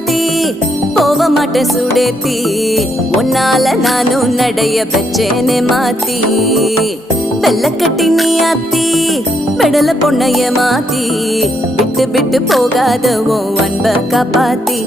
மாத்தி போக மாட்டேன் சுடேத்தி உன்னால நானும் நடைய பெச்சேனே மாத்தி வெள்ளக்கட்டி நீ ஆத்தி பெடல பொண்ணைய மாத்தி விட்டு விட்டு போகாத உன் அன்ப காப்பாத்தி